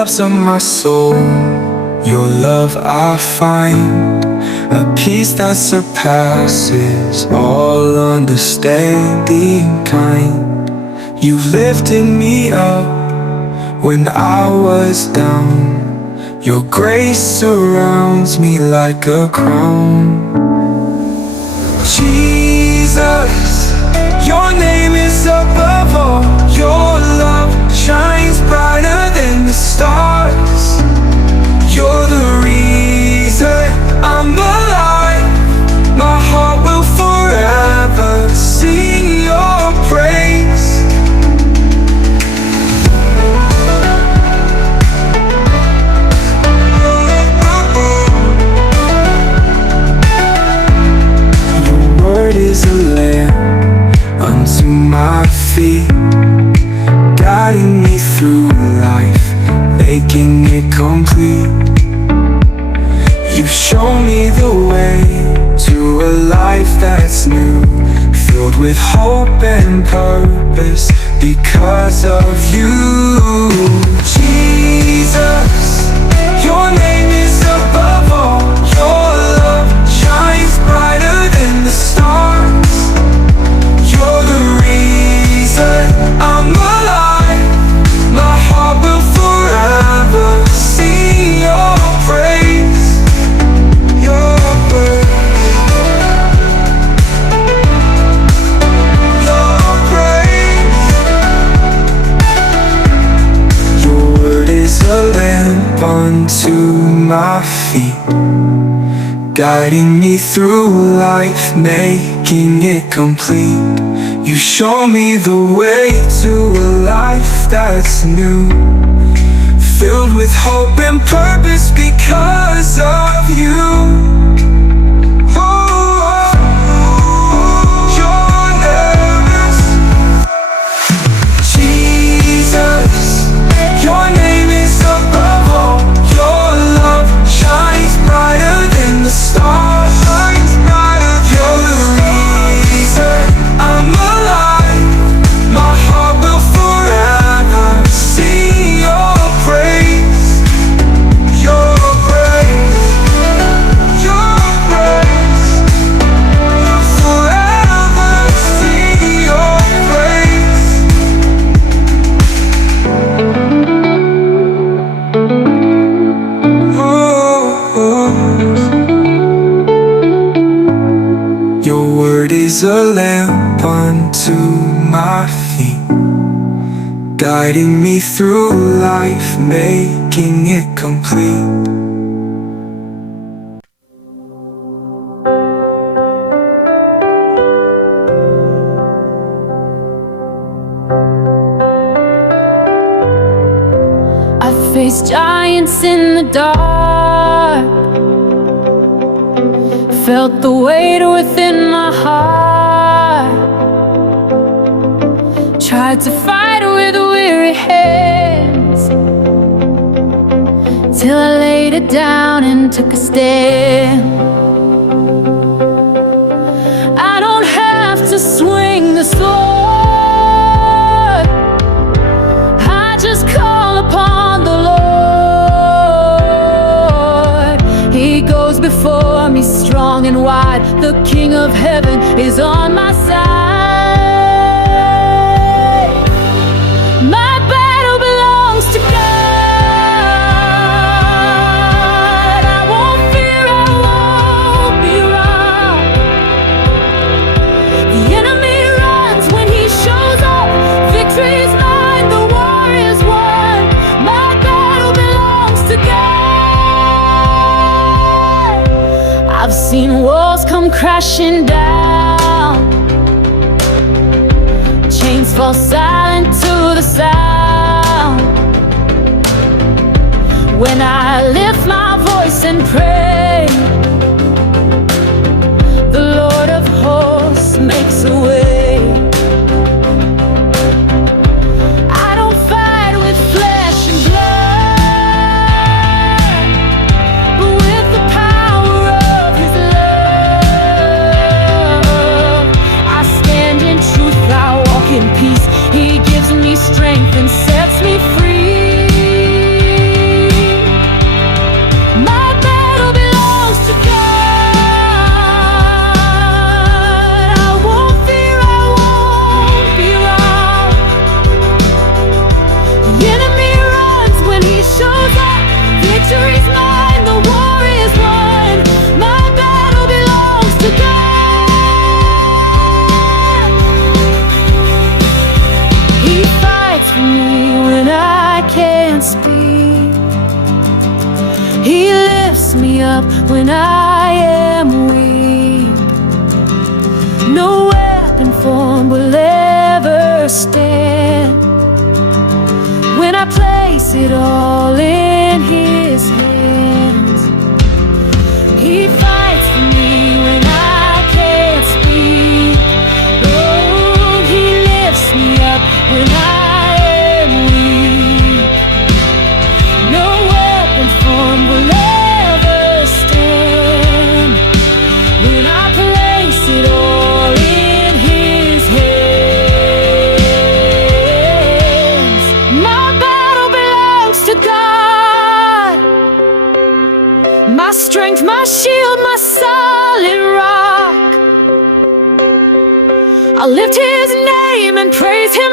depths of my soul, your love I find, a peace that surpasses all understanding kind. You've lifted me up when I was down. Your grace surrounds me like a crown. Jesus, your name is above all. Your love shines brighter than the stars. You're the reason I'm alive. My heart will forever sing your praise. Your word is a lamp unto my feet, guiding me through life, making it complete. You show me the way to a life that's new, filled with hope and purpose because of you. Jesus, your name is above all. Your love shines brighter than the stars. You're the reason I'm alive. My heart will forever sing your praise. Your praise. Your praise. Your word is a lamp unto my feet, guiding me through life, making it complete. You show me the way to a life that's new, filled with hope and purpose because of you. Your name is Jesus. Your name is above all. Your love shines brighter than the stars. You're the reason I'm alive. My heart will forever sing your praise. Your praise. Your praise. Forever sing your praise. Your word is a lamp unto my feet, guiding me through life, making it complete. I faced giants in the dark, felt the weight within my heart, tried to fight with weary hands, till I laid it down and took a stand. I don't have to swing the sword, I just call upon the Lord. He goes before me strong and wide, the King of heaven is on my side. My battle belongs to God. I won't fear, I won't be wrong. The enemy runs when he shows up. Victory's mine, the war is won. My battle belongs to God. I've seen walls come crashing down, chains fall silent to the sound. When I lift my voice and pray, the Lord of hosts makes a way. I don't fight with flesh and blood, but with the power of His love. I stand in truth, I walk in peace. He gives me strength and sets me free. when I am weak. No weapon formed will ever stand when I place it all in His hands. He fights for me when I can't speak. Oh, He lifts me up when I am weak. No weapon formed will ever stand when I place it all in His hands. My battle belongs to God, my strength, my shield, my solid rock. I'll lift His name and praise Him